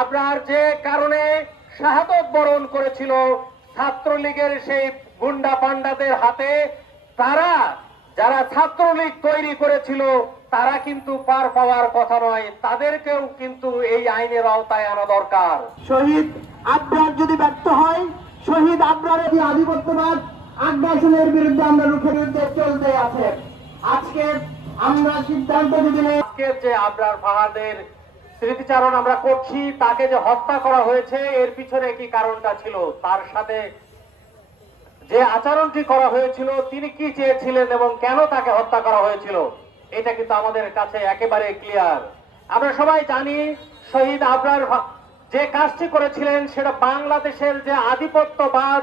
আপনার যে কারণে শাহাদত বরণ করেছিল ছাত্রলীগের সেই গুন্ডা পান্ডাদের হাতে তারা যারা ছাত্রলীগ তৈরি করেছিল তারা কিন্তু পার পাওয়ার কথা নয়। তাদেরকেও কিন্তু এই আইনের আওতায় আনা দরকার। শহীদ আবরার যদি ব্যর্থ হয় শহীদ আবরারের যে আধিপত্যবাদ আগ্রাসনের বিরুদ্ধে আমরা রুখে বিরুদ্ধে চলতে আছে। আজকে আমরা সিদ্ধান্ত যদি আজকের যে আবরার ফাহাদের স্মৃতিচারণ আমরা করছি, তাকে যে হত্যা করা হয়েছে, এর পিছনে কি কারণটা ছিল? তার সাথে যে আচরণটি করা হয়েছিল, তিনি কি চেয়েছিলেন এবং কেন তাকে হত্যা করা হয়েছিল? এটা কিন্তু আমাদের কাছে একেবারে ক্লিয়ার আমরা সবাই জানি শহীদ আবরার যে কাজটি করেছিলেন, সেটা বাংলাদেশের যে আধিপত্যবাদ,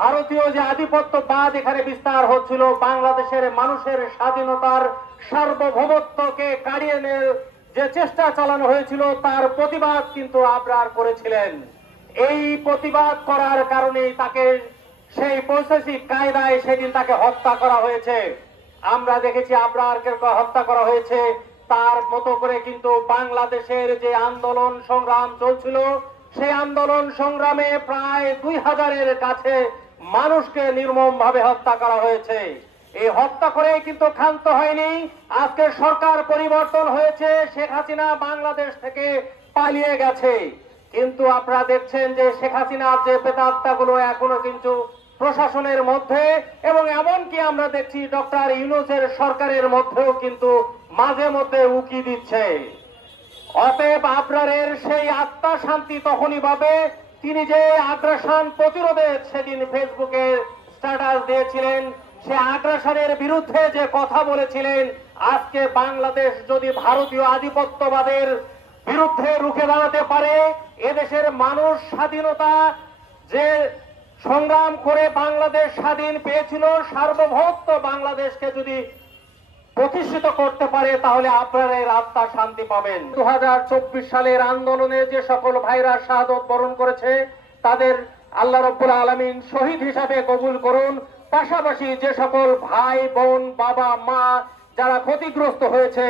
ভারতীয় যে আধিপত্যবাদ এখানে বিস্তার হচ্ছিল, বাংলাদেশের মানুষের স্বাধীনতার সার্বভৌমত্বকে কাড়িয়ে নেওয়ার যে চেষ্টা চালানো হয়েছিল তার প্রতিবাদ কিন্তু আবরার করেছিলেন। এই প্রতিবাদ করার কারণেই তাকে সেই পৈশাচিক কায়দায় সেদিন তাকে হত্যা করা হয়েছে। আমরা দেখেছি আবরারকে হত্যা করা হয়েছে। তার মতো করে কিন্তু বাংলাদেশের যে আন্দোলন সংগ্রাম চলছিল, সেই আন্দোলন সংগ্রামে প্রায় দুই হাজারের কাছে মানুষকে নির্মম ভাবে হত্যা করা হয়েছে। এই হত্যা করে কিন্তু ক্ষান্ত হয়নি। আজকে সরকার পরিবর্তন হয়েছে, শেখ হাসিনা বাংলাদেশ থেকে পালিয়ে গেছে। কিন্তু আপনারা দেখছেন যে শেখ হাসিনার যে প্রেতাত্মাগুলো এখনও কিন্তু প্রশাসনের মধ্যে এবং এমনকি আমরা দেখছি ডক্টর ইউনুসের সরকারের মধ্যেও কিন্তু মাঝে মধ্যে উকি দিচ্ছে। অতএব আবরারের সেই আত্মা শান্তি তখনই পাবে। তিনি যে আগ্রাসন প্রতিরোধে সেদিন ফেসবুকে স্ট্যাটাস দিয়েছিলেন সে আগ্রাসনের বিরুদ্ধে যে কথা বলেছিলেন, আজকে বাংলাদেশ যদি ভারতীয় আধিপত্যবাদের বিরুদ্ধে রুখে দাঁড়াতে পারে, এদেশের মানুষ স্বাধীনতা যে সংগ্রাম করে বাংলাদেশ স্বাধীন পেয়েছিল, সার্বভৌমত্ব বাংলাদেশকে যদি প্রতিষ্ঠিত করতে পারে, তাহলে আপনারা এর আত্মা শান্তি পাবেন। দু হাজার চব্বিশ সালের আন্দোলনে যে সকল ভাইরা শাহাদত বরণ করেছে, তাদের আল্লাহ রব্বুল আলমিন শহীদ হিসাবে কবুল করুন। পাশাপাশি যে সকল ভাই বোন বাবা মা যারা ক্ষতিগ্রস্ত হয়েছে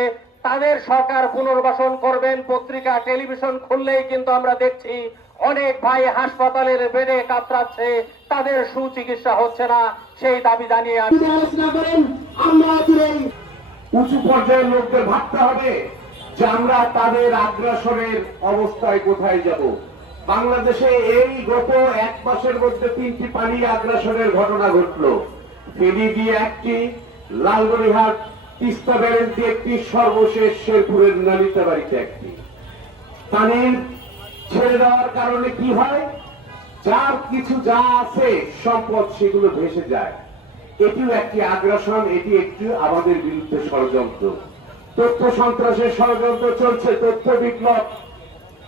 তাদের সরকার পুনর্বাসন করবেন। পত্রিকা টেলিভিশন খুললেই কিন্তু আমরা দেখছি অনেক ভাই হাসপাতালের বেডে কাতরাচ্ছে তাদের সুচিকিৎসা হচ্ছে না সেই দাবি জানিয়ে আমি আলোচনা করেন আমরা উঁচু পর্যায়ের লোকদের ভাবতে হবে যে আমরা তাদের আগ্রাসনের অবস্থায় কোথায় যাব। বাংলাদেশে এই গত এক মাসের মধ্যে তিনটি পানি আগ্রাসনের ঘটনা ঘটলো। ফেনী দিয়ে একটি, লালগড়িহাট, তিস্তা ব্যারেজ দিয়ে একটি, সর্বশেষ শেরপুরের নালিতা বাড়িতে একটি। পানির ছেড়ে দেওয়ার কারণে কি হয়? যার কিছু যা আছে, সম্পদ সেগুলো ভেসে যায়। এটিও একটি আগ্রাসন, এটি একটি আমাদের বিরুদ্ধে ষড়যন্ত্র। তথ্য সন্ত্রাসের ষড়যন্ত্র চলছে, তথ্য বিপ্লব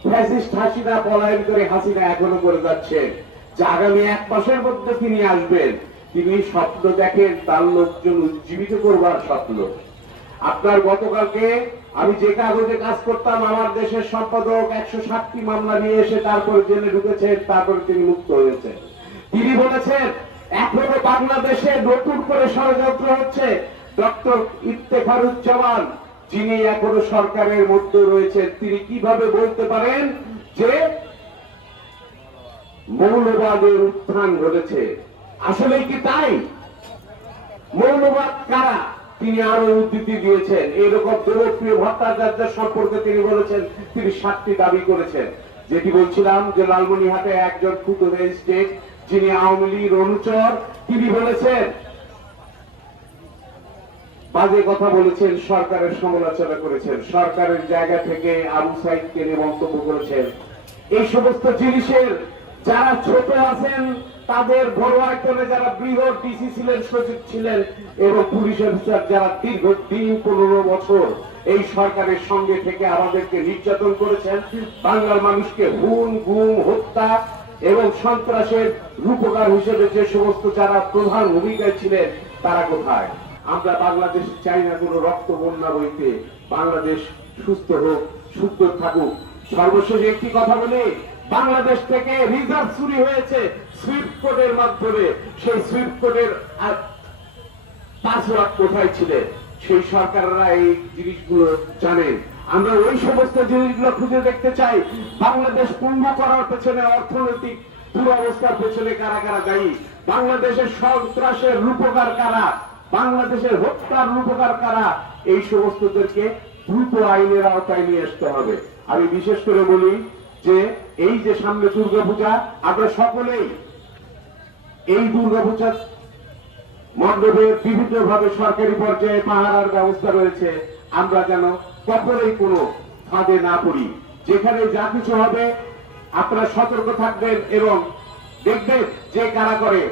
ফ্যাসিস্ট হাসিনা পলায়ন করে হাসিনা এখনও করে যাচ্ছেন যে আগামী এক মাসের মধ্যে তিনি আসবেন, তিনি স্বপ্ন দেখেন তার লোকজন উজ্জীবিত করবার স্বপ্ন। আপনার গতকালকে আমি যে কাগজে কাজ করতাম, আমার দেশের সম্পাদক একশো ষাটটি মামলা নিয়ে এসে তারপরে জেলে ঢুকেছেন, তারপরে তিনি মুক্ত হয়েছেন। তিনি বলেছেন, এখনও বাংলাদেশে নতুন করে ষড়যন্ত্র হচ্ছে ডক্টর ইফতেখারুজ্জামান। যিনি এখনও সরকারের মধ্যে রয়েছেন, তিনি কীভাবে বলতে পারেন যে মৌলবাদের উত্থান ঘটেছে? আসলে কি তাই? মৌলবাদ কারা? তিনি আরও উদ্ধৃতি দিয়েছেন। এরকম দেবপ্রিয় ভট্টাচার্য সম্পর্কে তিনি বলেছেন, তিনি সাতটি দাবি করেছেন। যেটি বলছিলাম যে লালমনিহাটে একজন ক্ষুদ্র ম্যাজিস্ট্রেট যিনি আওয়ামী লীগ অনুচর, তিনি বলেছেন বাজে কথা বলেছেন, সরকারের সমালোচনা করেছেন। সরকারের জায়গা থেকে আবু সাইদকে নিয়ে মন্তব্য করেছেন। এই সমস্ত জিনিসের যারা ছোট আছেন, তাদের বড় আয়তনে যারা বৃহৎ ডিসি ছিলেন, সচিব ছিলেন এবং পুলিশ অফিসার যারা দীর্ঘ দিন পনেরো বছর এই সরকারের সঙ্গে থেকে আমাদেরকে নির্যাতন করেছেন, বাংলার মানুষকে হুন, গুম, হত্যা এবং সন্ত্রাসের রূপকার হিসেবে যে সমস্ত যারা প্রধান ভূমিকায় ছিলেন, তারা কোথায়? আমরা বাংলাদেশ চাই না কোনো রক্ত বন্যা বইতে। বাংলাদেশ সুস্থ হোক শুদ্ধ থাকুক। সর্বশেষ একটি কথা বলি, বাংলাদেশ থেকে রিজার্ভ চুরি হয়েছে সুইফট কোডের মাধ্যমে। সেই সুইফট কোডের পাসওয়ার্ড কোথায় ছিলেন সেই সরকাররা এই জিনিসগুলো জানেন আমরা ওই সমস্ত জিনিসগুলো খুঁজে দেখতে চাই। বাংলাদেশ পূর্ণ করার পেছনে অর্থনৈতিক দুরবস্থার পেছনে কারা কারা দায়ী? বাংলাদেশের সন্ত্রাসের রূপকার কারা? বাংলাদেশের হত্যার রূপকার কারা, এই সমস্তদেরকে দ্রুত আইনের আওতায় নিয়ে আসতে হবে। আমি বিশেষ করে বলি যে, এই যে সামনে দুর্গাপূজা, আমরা সকলেই এই দুর্গাপূজা মণ্ডপের বিভিন্ন ভাবে সরকারি পর্যায়ে পাহারার ব্যবস্থা রয়েছে। আমরা যেন কখনোই কোনো ফাঁদে না পড়ি। যেখানে যা কিছু হবে, আপনারা সতর্ক থাকবেন এবং দেখবেন যে কারা করে।